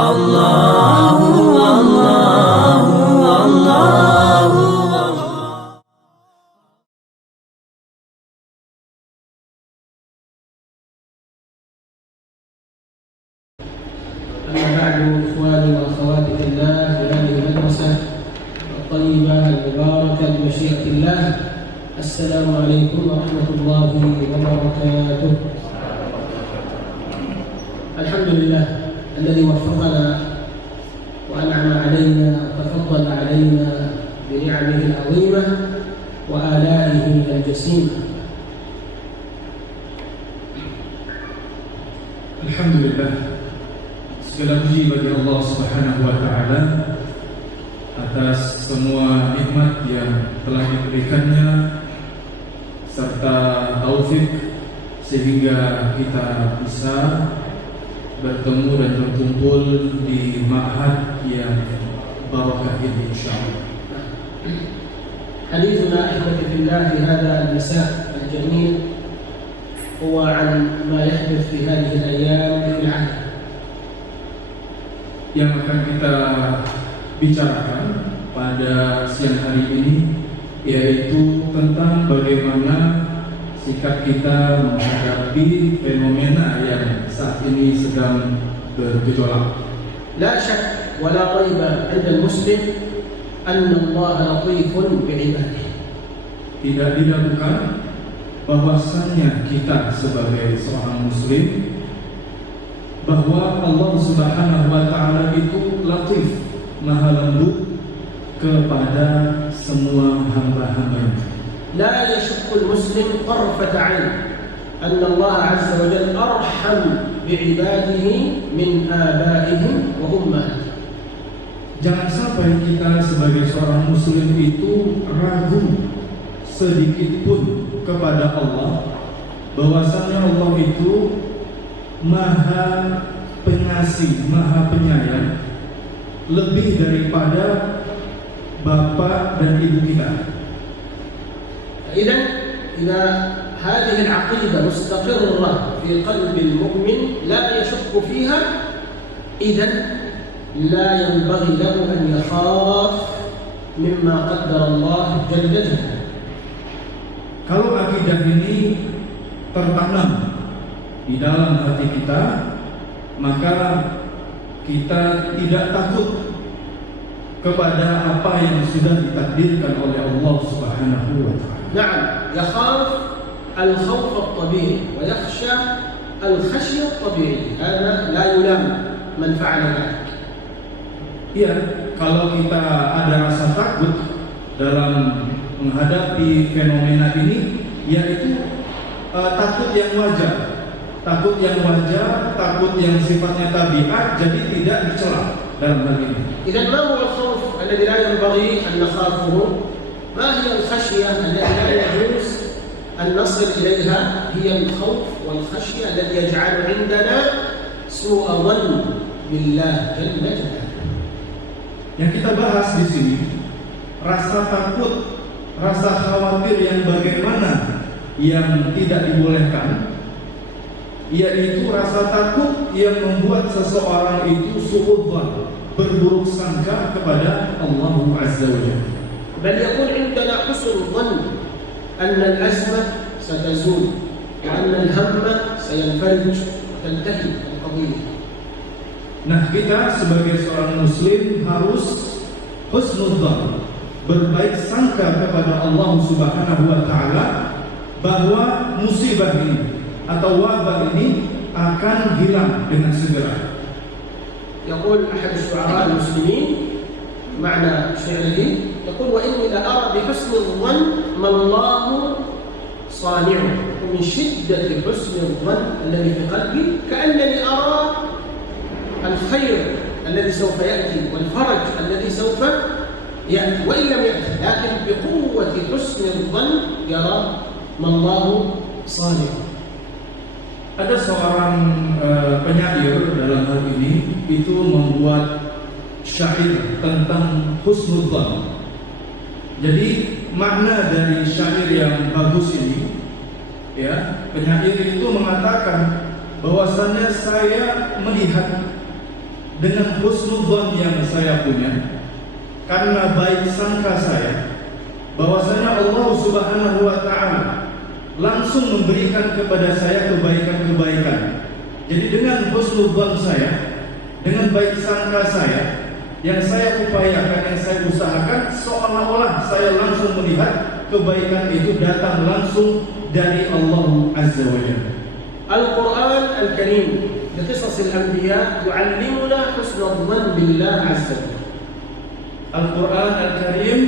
أما بعد إخواني وأخواتي في الله في هذه المدرسة الطيبة المباركة بمشيئة الله، السلام عليكم ورحمة الله وبركاته. الحمد لله الذي وفقنا وأنعم علينا وتفضل علينا بنعمه العظيمة وآلائه الجسيمة. Alhamdulillah, segala puji bagi Allah Subhanahu wa Ta'ala atas semua nikmat yang telah diberikannya serta taufik sehingga kita bisa bertemu dan berkumpul di ma'had yang barakah ini insyaallah. حديثنا أحبتي في الله في هذا المساء الجميل هو عن ما يحدث في هذه الأيام في العالم. Yang akan kita bicarakan pada siang hari ini yaitu tentang bagaimana sikap kita menghadapi fenomena yang saat ini sedang bergejolak. لا شك ولا ريب عند المسلم أن الله لطيف بعباده. Tidak diragukan bahwasannya kita sebagai seorang muslim bahwa Allah Subhanahu wa Ta'ala itu latif, maha lembut kepada semua hamba-hambanya. لا يشك المسلم طرفة عين أن الله عز وجل أرحم بعباده من آبائهم وأمهاتهم. Jangan sampai kita sebagai seorang muslim itu ragu sedikit pun kepada Allah bahwasanya Allah itu maha pengasih, maha penyayang lebih daripada bapak dan ibu kita. إذا هذه العقيدة مستقرة في قلب المؤمن لا يشك فيها، إذا لا ينبغي له أن يخاف مما قدر الله جل جلاله. Kalau akidah ini tertanam di dalam hati kita, maka kita tidak takut kepada apa yang sudah ditakdirkan oleh Allah Subhanahu wa Ta'ala. نعم، يخاف الخوف الطبيعي ويخشى الخشية الطبيعي، هذا لا يلام من فعل ذلك. Ya, kalau kita ada rasa takut dalam menghadapi fenomena ini, yaitu takut yang wajar, takut yang sifatnya tabiat, jadi tidak dicela dalam hal ini. إذا ما هو الخوف الذي لا ينبغي أن نخافه؟ ما هي الخشية التي لا يجوز أن نصل إليها؟ هي الخوف والخشية الذي يجعل عندنا سوء ظن بالله جل جلاله. Yang kita bahas di sini, rasa takut, rasa khawatir yang bagaimana yang tidak dibolehkan, yaitu rasa takut yang membuat seseorang itu suudzon, berburuk sangka kepada Allah Azza wa Jalla. بل يكون عندنا حسن ظن أن الأزمة ستزول وأن الهم سينفرج وتنتهي القضية. Nah, kita sebagai seorang muslim harus husnudzan, berbaik sangka kepada Allah Subhanahu wa Ta'ala bahwa musibah ini atau wabah ini akan hilang dengan segera. يقول أحد الشعراء المسلمين معنى شعره، يقول: وإني لأرى بحسن الظن ما الله صانعه. ومن شدة حسن الظن الذي في قلبي كأنني أرى الخير الذي سوف يأتي والفرج الذي سوف يأتي، وإن لم يأتي لكن بقوة حسن الظن يرى ما الله صانعه. Ada seorang penyair dalam hal ini itu membuat syair tentang husnudzan. Jadi makna dari syair yang bagus ini, ya, penyair itu mengatakan bahwasannya saya melihat dengan husnudzon yang saya punya, karena baik sangka saya bahwasanya Allah Subhanahu wa taala langsung memberikan kepada saya kebaikan-kebaikan. Jadi dengan husnudzon saya, dengan baik sangka saya, yang saya upayakan, yang saya usahakan, seolah-olah saya langsung melihat kebaikan itu datang langsung dari Allah Azza wa Jalla. Al-Quran Al-Karim di qisas al-anbiya yu'allimuna husnul dhann billah Azza wa Jalla. Al-Quran Al-Karim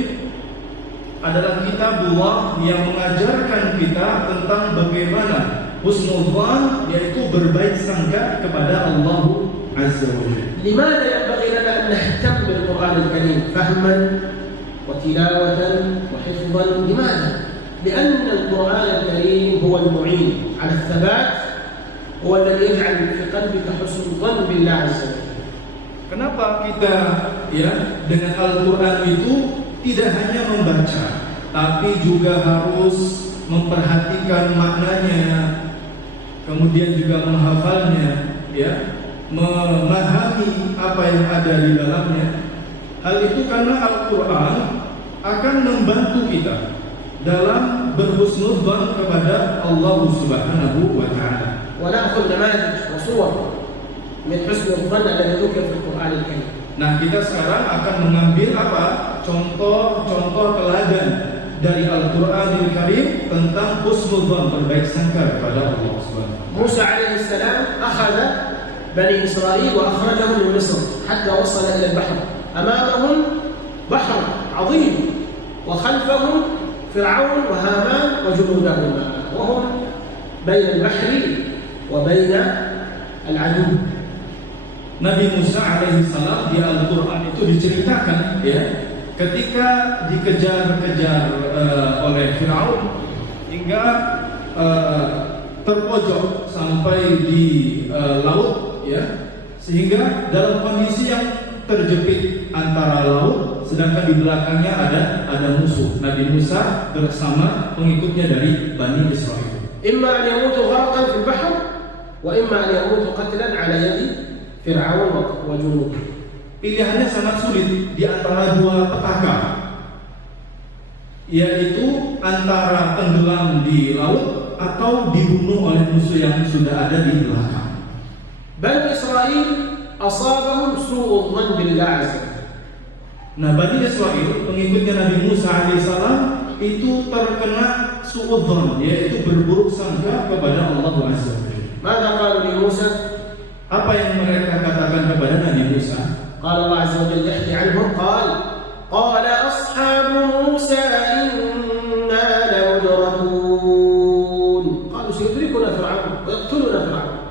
adalah kitabullah yang mengajarkan kita tentang bagaimana husnul dhann, yaitu berbaik sangka kepada Allah Azza wa Jalla. لماذا ينبغي لنا أن نهتم بالقرآن الكريم فهما وتلاوة وحفظا؟ لماذا؟ لأن القرآن الكريم هو المعين على الثبات، هو الذي يجعل في قلبك حسن الظن بالله عز وجل. Kenapa kita dengan Al-Quran itu tidak hanya membaca, tapi juga harus memperhatikan maknanya, kemudian juga menghafalnya, memahami apa yang ada di dalamnya. Hal itu karena Al-Quran akan membantu kita dalam berhusnudzon kepada Allah Subhanahu wa taala. ونأخذ نماذج وصور من حسن الظن الذي ذكر في القرآن الكريم. Nah, kita sekarang akan mengambil contoh-contoh teladan dari Al-Quranul Karim tentang husnudzon, berbaik sangka kepada Allah Subhanahu wa taala. Musa alaihi salam akhadha بني إسرائيل وأخرجهم من مصر حتى وصل إلى البحر، أمامهم بحر عظيم وخلفهم فرعون وهامان وجنودهما وهم بين البحر وبين العدو. Nabi Musa alaihissalam di Al-Quran itu diceritakan ketika dikejar-kejar oleh Fir'aun hingga terpojok sampai di laut, sehingga dalam kondisi yang terjepit antara laut, sedangkan di belakangnya ada musuh. Nabi Musa bersama pengikutnya dari Bani Israel. إما أن يموتوا غرقا في البحر وإما أن يموتوا قتلا على يد فرعون وجنوده. Pilihannya sangat sulit di antara dua petaka, yaitu antara tenggelam di laut atau dibunuh oleh musuh yang sudah ada di belakang. Bani Israel asabahum su'u dhann billah azza. Nah, Bani Israel, pengikutnya Nabi Musa alaihissalam, itu terkena su'udzon, yaitu berburuk sangka kepada Allah Azza wa Jalla. Maka qalu li Musa, apa yang mereka katakan kepada Nabi Musa? Qala Allah Azza wa Jalla yahdi anhum, qala ashabu Musa inna lamudrakun. Qalu sayudrikuna Fir'aun wa yaqtuluna Fir'aun.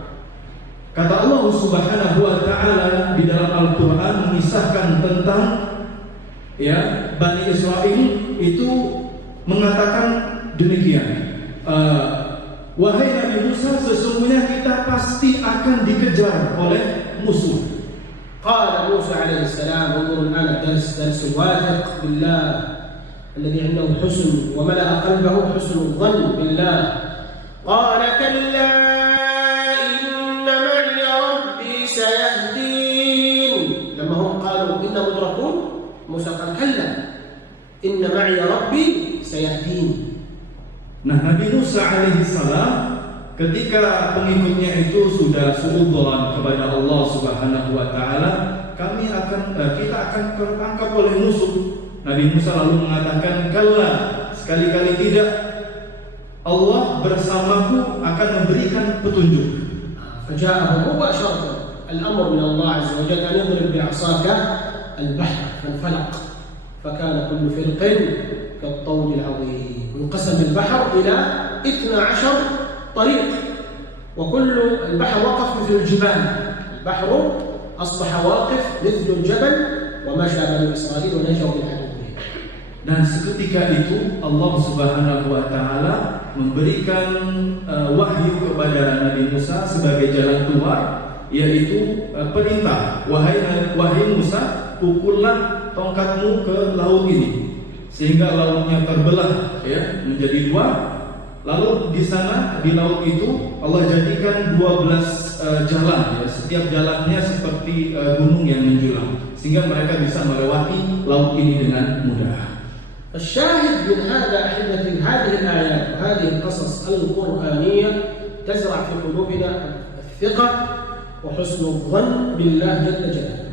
Kata Allah Subhanahu wa taala di dalam Al-Qur'an mengisahkan tentang Bani Israel itu mengatakan demikian, wahai Nabi Musa, sesungguhnya kita pasti akan dikejar oleh musuh. Qala Musa alaihi salam, انظروا الآن درس واثق بالله الذي عنده حسن وملأ قلبه حسن الظن بالله. قال كلا إن معي ربي سيهدين. لما هم قالوا إنا مدركون، موسى قال كلا إن معي ربي سيهدين. Nah, Nabi Musa alaihissalam ketika pengikutnya itu sudah suudzon kepada Allah Subhanahu wa taala, kita akan tertangkap oleh musuh. Nabi Musa lalu mengatakan, "Kalla, sekali-kali tidak. Allah bersamaku akan memberikan petunjuk." فجاءهم مباشرة الأمر من الله عز وجل أن يضرب بعصاك البحر فانفلق فكان كل فرق كالطود العظيم. انقسم البحر إلى 12 طريق وكل البحر وقف مثل الجبال. البحر أصبح واقف مثل الجبل ومشى بنو إسرائيل ونجوا من عدوهم. Dan seketika itu Allah Subhanahu wa taala memberikan wahyu kepada Nabi Musa sebagai jalan keluar, yaitu perintah, wahai Musa, pukullah tongkatmu ke laut ini, sehingga lautnya terbelah menjadi dua. Lalu di sana di laut itu Allah jadikan 12 jalan ya. Setiap jalannya seperti gunung yang menjulang sehingga mereka bisa melewati laut ini dengan mudah. الشاهد من هذا أحبتي هذه الآيات وهذه القصص القرآنية تزرع في قلوبنا الثقة وحسن الظن بالله جل جلاله.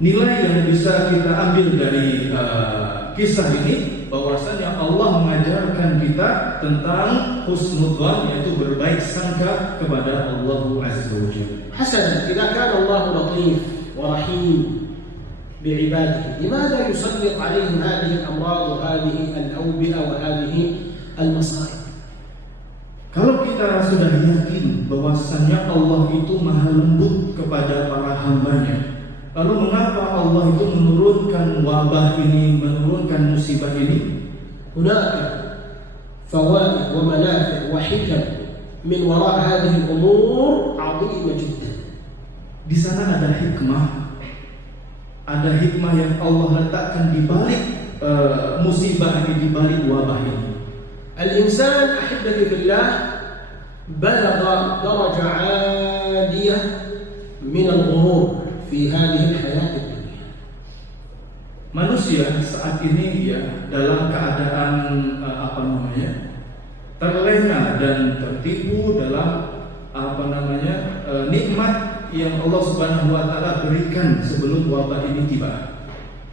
Nilai yang bisa kita ambil dari kisah ini bahwasanya Allah mengajarkan kita tentang husnudzan, yaitu berbaik sangka kepada Allah Azza wa Jalla. حسنا إذا كان الله لطيف ورحيم بعباده لماذا يسلط عليهم هذه الأمراض وهذه الأوبئة وهذه المصائب؟ Kalau kita sudah yakin bahwasanya Allah itu maha lembut kepada para hambanya, lalu mengapa Allah itu menurunkan wabah ini, menurunkan musibah ini? هناك فوائد ومنافع وحكم من وراء هذه الأمور عظيمة جدا. Di sana ada hikmah yang Allah letakkan di balik musibah ini, di balik wabah ini. الإنسان أحبتي في الله بلغ درجة عالية من الغرور في هذه الحياة الدنيا. Manusia saat ini ya dalam keadaan terlena dan tertipu dalam nikmat yang Allah Subhanahu wa taala berikan sebelum wabah ini tiba.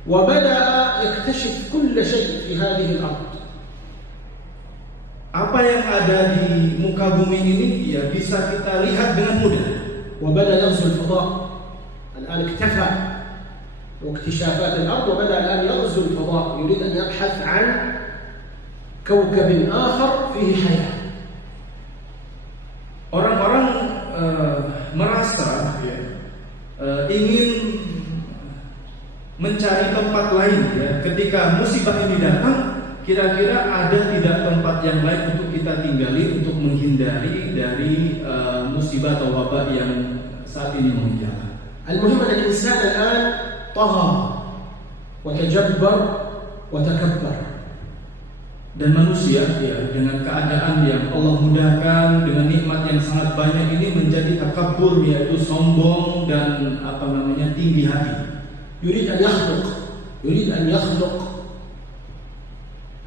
وبدأ يكتشف كل شيء في هذه الأرض. Apa yang ada di muka bumi ini ya bisa kita lihat dengan mudah. وبدأ يغزو الفضاء. الآن اكتفى واكتشافات الأرض وبدأ الآن يغزو الفضاء، يريد أن يبحث عن كوكب آخر فيه حياة. Orang-orang merasa ya, ingin mencari tempat lain ya. Ketika musibah ini datang, kira-kira ada tidak tempat yang lain untuk kita tinggali untuk menghindari dari musibah atau wabah yang saat ini menjalar. المهم أن الإنسان الآن طغى وتجبر وتكبر. Dan manusia ya dengan keadaan yang Allah mudahkan, dengan nikmat yang sangat banyak ini menjadi takabur, yaitu sombong dan tinggi hati. يريد أن يخلق.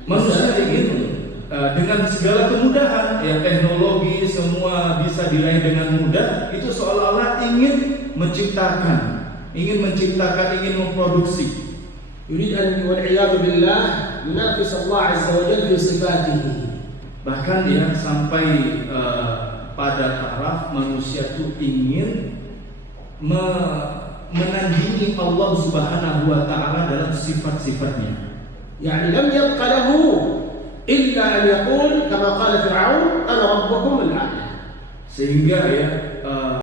Manusia ingin dengan segala kemudahan ya, teknologi semua bisa diraih dengan mudah, itu seolah-olah ingin menciptakan, ingin memproduksi. يريد أن والعياذ بالله ينافس الله عز وجل في صفاته. Bahkan ya sampai pada taraf manusia itu ingin menandingi Allah Subhanahu wa taala dalam sifat-sifatnya. يعني لم يبق له إلا أن يقول كما قال فرعون أنا ربكم الأعلى. Sehingga ya